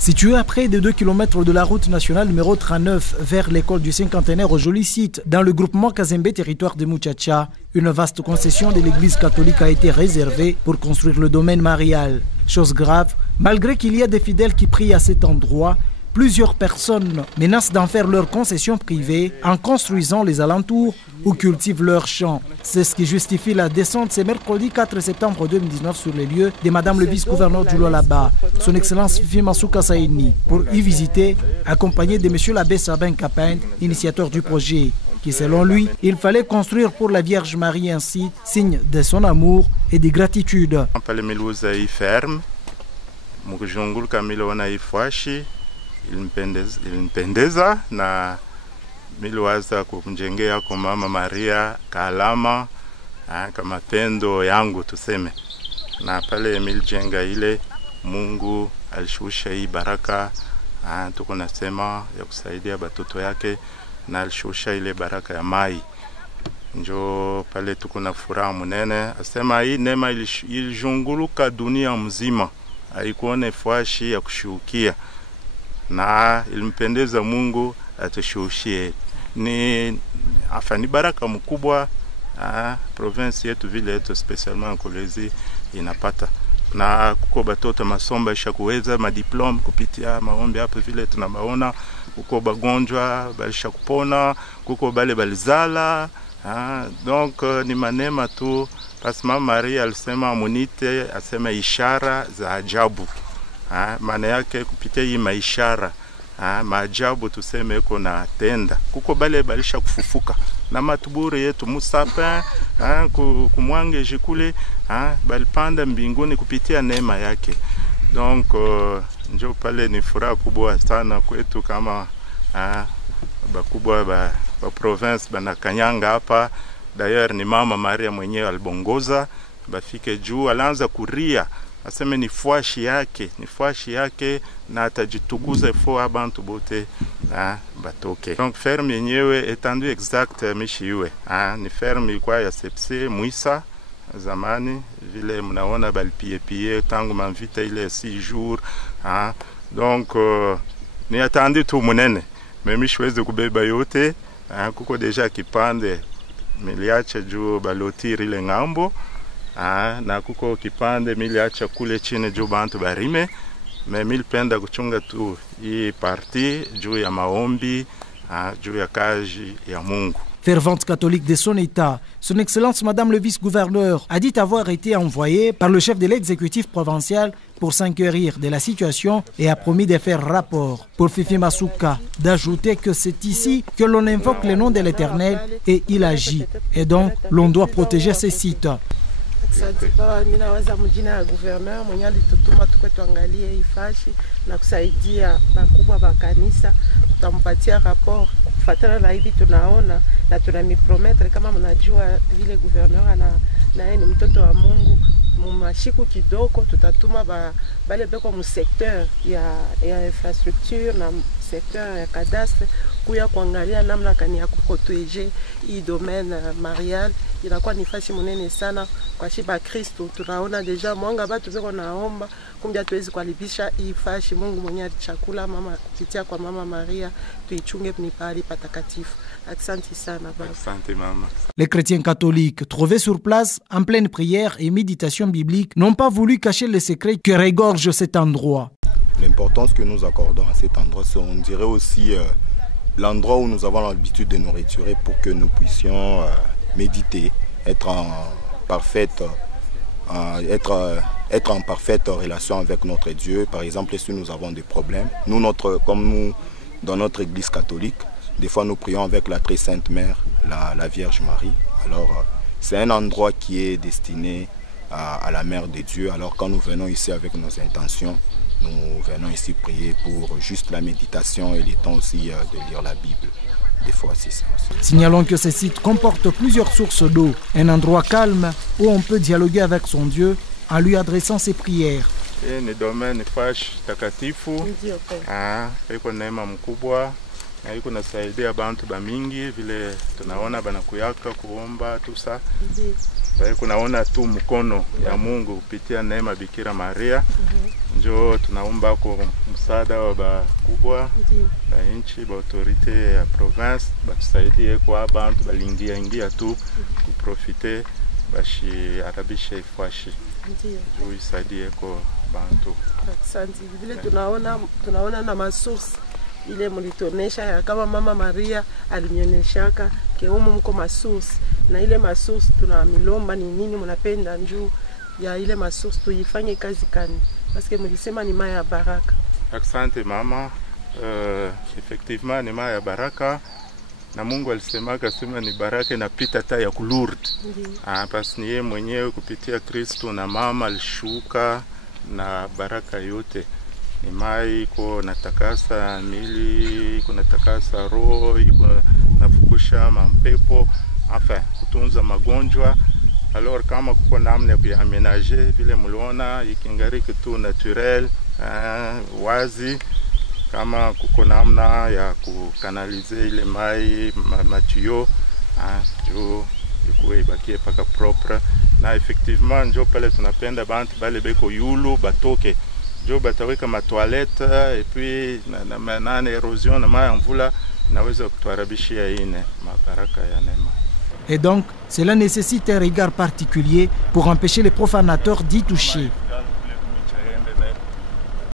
Situé à près de 2 km de la route nationale numéro 39 vers l'école du cinquantenaire au joli site, dans le groupement Kazembe, territoire de Muchacha, une vaste concession de l'église catholique a été réservée pour construire le domaine marial. Chose grave, malgré qu'il y a des fidèles qui prient à cet endroit, plusieurs personnes menacent d'en faire leur concession privée en construisant les alentours ou cultivent leurs champs. C'est ce qui justifie la descente ce mercredi 4 septembre 2019 sur les lieux de Madame le vice-gouverneur du Lualaba, son Excellence Fifi Masuka Saini, pour y visiter, accompagné de Monsieur l'abbé Sabin Capin, initiateur du projet, qui selon lui, il fallait construire pour la Vierge Marie ainsi, signe de son amour et de gratitude. Ilimpendeza na miliwaza kumjengea kwa Mama Maria kaalama kama pendo yangu tuseme, na pale milijenga ile Mungu alishusha hii baraka tuko nasema ya kusaidia batoto yake, na alishusha ile baraka ya mai, njo pale tuko na furaha munene. Asema hii neema ilijunguluka dunia mzima, haikuone fashi ya kushukia, na ilimpendeza Mungu atushushie. Ni afani baraka mkubwa province yetu vile yetu spesialement Kolwezi inapata, na kuko batoto masomba isha kuweza madiplome kupitia maombi hapo vile tunabaona, kuko bagonjwa baisha kupona, kuko bale balizala donc ni manema tu. Pas Mama Maria alisema munite, asema ishara za ajabu. Maana yake kupitia hii maishara maajabu tuseme iko na tenda, kuko bale balisha kufufuka na matuburi yetu musapin kumwange jikule balipanda mbinguni kupitia neema yake. Donc njo pale ni furaha kubwa sana kwetu kama bakubwa ba province banakanyanga hapa. D'ailleurs ni Mama Maria mwenyewe albongoza bafike juu, alianza kuria aseme ni fuashi yake na atajitukuza fo abantu bote batoke. Donc ferme yenyewe etendu exact mishiwe ni ferme ilikuwa ya Sepse Mwisa zamani vile mnaona balipie tangu manvita ile 6 jours donc ni attendu tu munene, mimi siwezi kubeba yote kuko deja kipande miliacha juu balotiri ile ngambo na kuko kipande miliacha kule chini juu bantu barime, milipenda kuchunga tu hii parti juu ya maombi juu ya kazi ya Mungu. Fervente catholique de son état, son Excellence Madame le vice-gouverneur a dit avoir été envoyée par le chef de l'exécutif provincial pour s'enquérir de la situation et a promis de faire rapport. Pour Fifi Masuka, d'ajouter que c'est ici que l'on invoque le nom de l'Éternel et il agit. Et donc, l'on doit protéger ces sites. Mina waza mjina ya gouverneur mwenye alitutuma tukwe tuangalie ifashi na kusaidia bakubwa ba kanisa, tutampatia rapport kufuatana na hivi tunaona, na tunamipromettre kama mnajua vile gouverneur na yeye ni mtoto wa Mungu, mumashiku kidogo tutatuma bale beko mu secteur ya infrastructure na secteur ya cadastre kuya kuangalia namna kani ya kuproteger hii domaine marial. Inakuwa ni fasi munene sana kwa shiba Kristo. Tunaona deja mwanga batu beko naomba kumbia tuwezi kualibisha hii fashi. Mungu mwenye chakula mama kupitia kwa Mama Maria tuichunge ni pahali patakatifu. Asante sana baba. Asante mama. Les chrétiens catholiques trouvés sur place en pleine prière et méditation biblique n'ont pas voulu cacher les secrets que regorge cet endroit. L'importance que nous accordons à cet endroit, c'est, on dirait aussi l'endroit où nous avons l'habitude de nous retirer pour que nous puissions méditer, être en parfaite relation avec notre Dieu. Par exemple, si nous avons des problèmes, comme nous dans notre église catholique, des fois nous prions avec la très sainte mère, la Vierge Marie. Alors c'est un endroit qui est destiné à la mère de Dieu. Alors quand nous venons ici avec nos intentions, nous venons ici prier pour juste la méditation et le temps aussi de lire la Bible. Des fois, c'est ça. Signalons que ce site comporte plusieurs sources d'eau, un endroit calme où on peut dialoguer avec son Dieu en lui adressant ses prières. Ni domaine fash takatifu, iko neema mkubwa, iko nasaidia bantu bamingi vile tunaona banakuyaka kuomba tusa. Kunaona tu mkono ya Mungu kupitia neema Bikira Maria. Njo tunaomba kwa msaada wa bakubwa ba nchi ba autorite ya province batusaidie kwa bantu balingia ingia tu kuprofite bashi arabisha ifashi ndio isaidie kwa bantu. Asante. Vile tunaona na masource ile mlitonesha ya kama Mama Maria alinionyeshaka keumu mko masource na ile masource tunamilomba ni nini mnapenda njoo ya ile masource tuifanye kazi kani parce que mlisema ni maya baraka. Asante mama. Effectivement ni maya baraka na Mungu alisema kasema ni baraka inapita hata ya Lourdes. Basi ni yeye mwenyewe kupitia Kristo na mama alishuka na baraka yote. Ni mai iko natakasa mili, iko natakasa roho, iko nafukusha mampepo, enfin kutunza magonjwa. Alors kama kuko namna ya aménager vile mliona ikingariki tu naturel wazi, kama kuko namna ya kukanalize ile mai matio jo ikuwe ibakie paka propre na effectivement njo pale tunapenda bantu bale beko yulu batoke jo bataweka ma toilette et puis na erosion na mai mvula naweza kutuarabishia ine mabaraka ya neema. Et donc, cela nécessite un regard particulier pour empêcher les profanateurs d'y toucher.